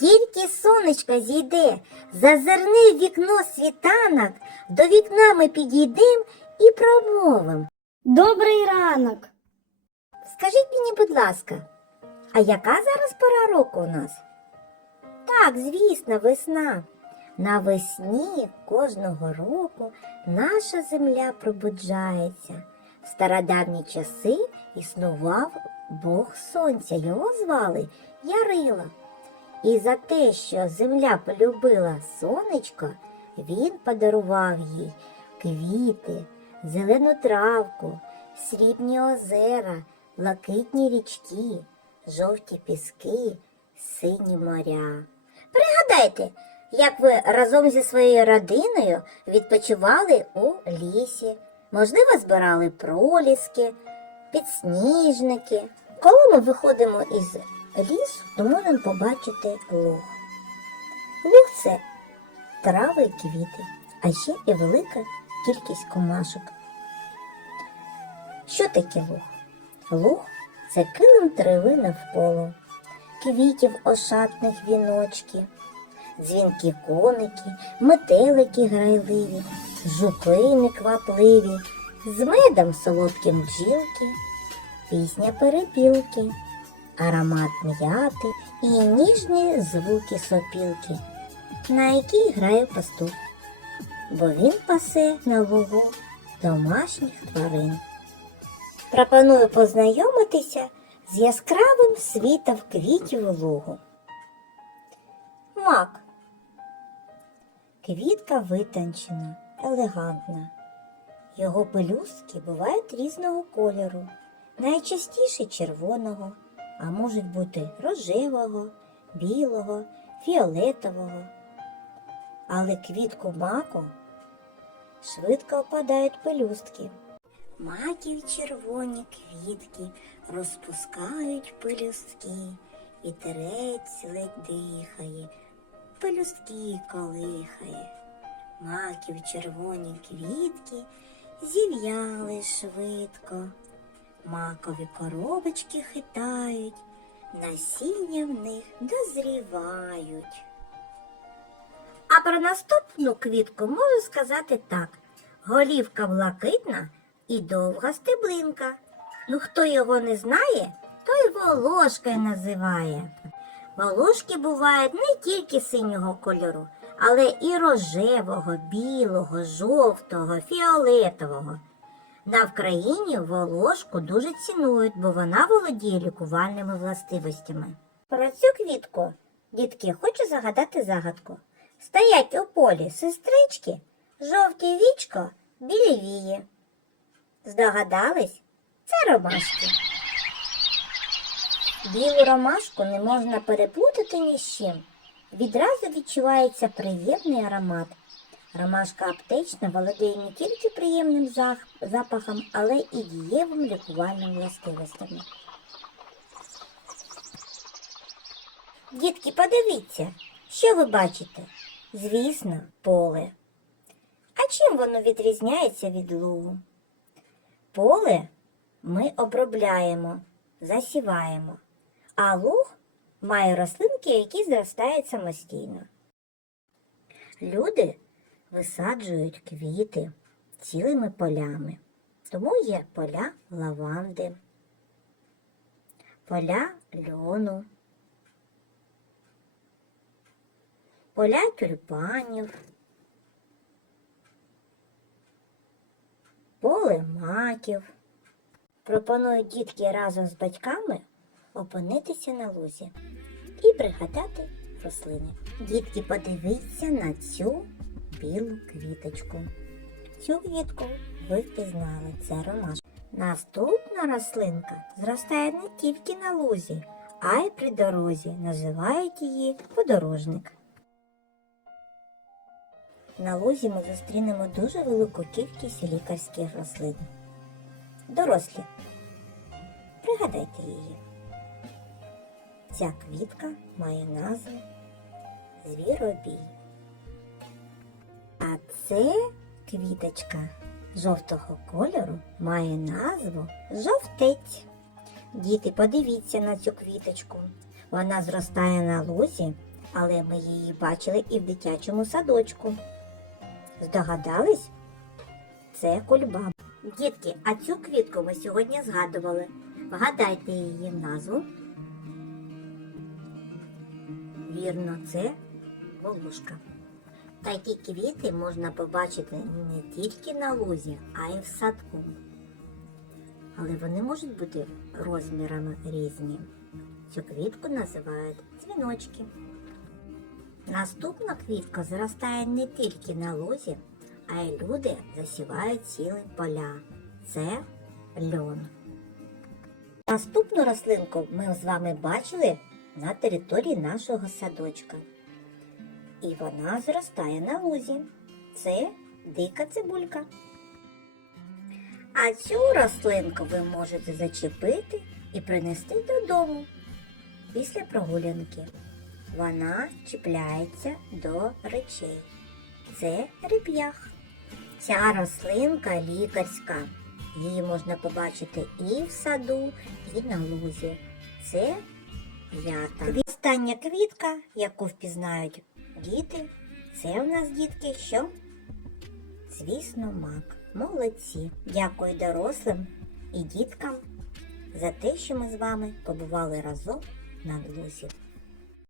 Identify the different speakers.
Speaker 1: тільки сонечко зійде, зазирни в вікно світанок, до вікна ми підійдем і промовим.
Speaker 2: Добрий ранок.
Speaker 1: Скажіть мені, будь ласка, а яка зараз пора року у нас? Так, звісно, весна. Навесні кожного року наша земля пробуджається. В стародавні часи існував Бог Сонця, його звали Ярила. І за те, що земля полюбила сонечко, він подарував їй квіти, зелену травку, срібні озера, блакитні річки, жовті піски, сині моря. Пригадайте, як ви разом зі своєю родиною відпочивали у лісі, можливо, збирали проліски, підсніжники. Коли ми виходимо із лісу, то можемо побачити луг. Луг це трави і квіти, а ще і велика кількість комашок. Що таке луг? Луг це килим трави навколо, квітів ошатних віночки, дзвінкі коники, метелики грайливі, жуки неквапливі, з медом солодким бджілки, пісня перепілки, аромат м'яти і ніжні звуки сопілки, на якій грає пастух, бо він пасе на лугу домашніх тварин. Пропоную познайомитися з яскравим світом квітів лугу. Мак. Квітка витончена, елегантна. Його пелюстки бувають різного кольору, найчастіше червоного, а можуть бути рожевого, білого, фіолетового. Але квітку маку швидко опадають пелюстки. Маків червоні квітки розпускають пелюстки, вітерець ледь дихає, пелюстки колихає. Маків червоні квітки зів'яли швидко, макові коробочки хитають, насіння в них дозрівають. А про наступну квітку можу сказати так. Голівка блакитна і довга стеблинка. Ну хто його не знає, той волошкою називає. Волошки бувають не тільки синього кольору, але і рожевого, білого, жовтого, фіолетового. На Вкраїні волошку дуже цінують, бо вона володіє лікувальними властивостями. Про цю квітку, дітки, хочу загадати загадку. Стоять у полі сестрички, жовті вічко, білі вії. Здогадались? Це ромашки. Білу ромашку не можна переплутати ні з чим. Відразу відчувається приємний аромат. Ромашка аптечна володіє не тільки приємним запахом, але і дієвим лікувальним властивостями. Дітки, подивіться, що ви бачите? Звісно, поле. А чим воно відрізняється від лугу? Поле ми обробляємо, засіваємо, а луг має рослинки, які зростають самостійно. Люди висаджують квіти цілими полями. Тому є поля лаванди, поля льону, поля тюльпанів. поле маків. Пропоную дітки разом з батьками опинитися на лузі і пригадати рослини. Дітки, подивіться на цю білу квіточку. Цю квітку ви впізнали, це ромашка. Наступна рослинка зростає не тільки на лузі, а й при дорозі. Називають її подорожник. На лузі ми зустрінемо дуже велику кількість лікарських рослин. Дорослі. Пригадайте її. Ця квітка має назву звіробій. Це квіточка жовтого кольору має назву жовтець. Діти, подивіться на цю квіточку. Вона зростає на лузі, але ми її бачили і в дитячому садочку. Здогадались? Це кульбаба. Дітки, а цю квітку ми сьогодні згадували. Вгадайте її назву. Вірно, це волошка. Такі квіти можна побачити не тільки на лузі, а й в садку. Але вони можуть бути розмірами різні. Цю квітку називають дзвіночки. Наступна квітка зростає не тільки на лузі, а й люди засівають цілі поля. Це льон. Наступну рослинку ми з вами бачили на території нашого садочка. І вона зростає на лузі. Це дика цибулька. А цю рослинку ви можете зачепити і принести додому після прогулянки. Вона чіпляється до речей. Це реп'ях. Ця рослинка лікарська. Її можна побачити і в саду, і на лузі. Це ята. Остання квітка, яку впізнають діти, це у нас дітки що? Звісно, мак. Молодці. Дякую дорослим і діткам за те, що ми з вами побували разом на лузі.